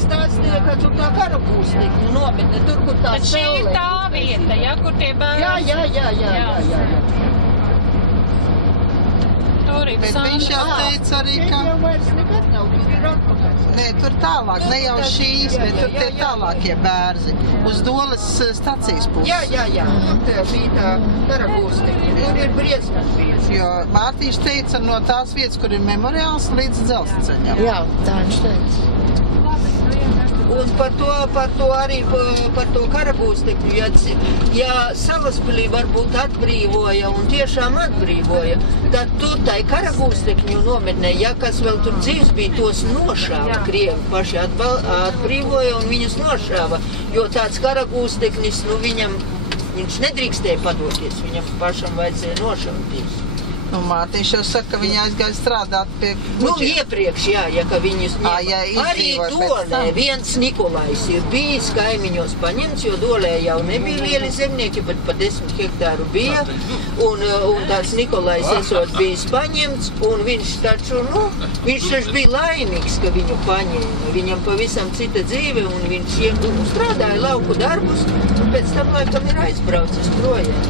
stāstīja, ka tur tā karapūstekņu nometne, tur, kur tā Tad šī ir tā vieta, ja, kur tie bērni... Jā. Tur ir Bet viņš jau teica arī, ka... Jau vairs nekad nav, tur ir atpakaļ. Nē, tur tālāk, ne jau šīs, bet tur tie tālākie bērzi. Uz Doles stacijas puses. Jā. Tur bija tā karapūstekņa, tur ir briesmas bijis. Jo Mārtiņš teica no tās vietas, kur ir memoriāls, līdz dzelzceļam. Jā, tā viņš teica. Un par to arī, par to karapūstekņu, ja Salaspilī varbūt atbrīvoja un tiešām atbrīvoja, tad tur tai karapūstekņu nometnē, ja kas vēl tur dzīves bija, tos nošāva Krievi paši atbrīvoja un viņus nošāva, jo tāds karapūsteknis, viņš nedrīkstēja padoties, viņam pašam vajadzēja nošauties. Nu, Mārtiņš jau saka, ka viņi aizgāja strādāt pie kuģiem. Iepriekš, ja ka viņus ņem. Arī Dolē viens Nikolais ir bijis kaimiņos paņemts, jo Dolē jau nebija lieli zemnieki, bet pa 10 hektāru bija. Un tāds Nikolais esot bijis paņemts, un viņš taču bija laimīgs, ka viņu paņēma. Viņam pavisam cita dzīve, un viņš strādāja lauku darbus, un pēc tam laikam ir aizbraucis projām.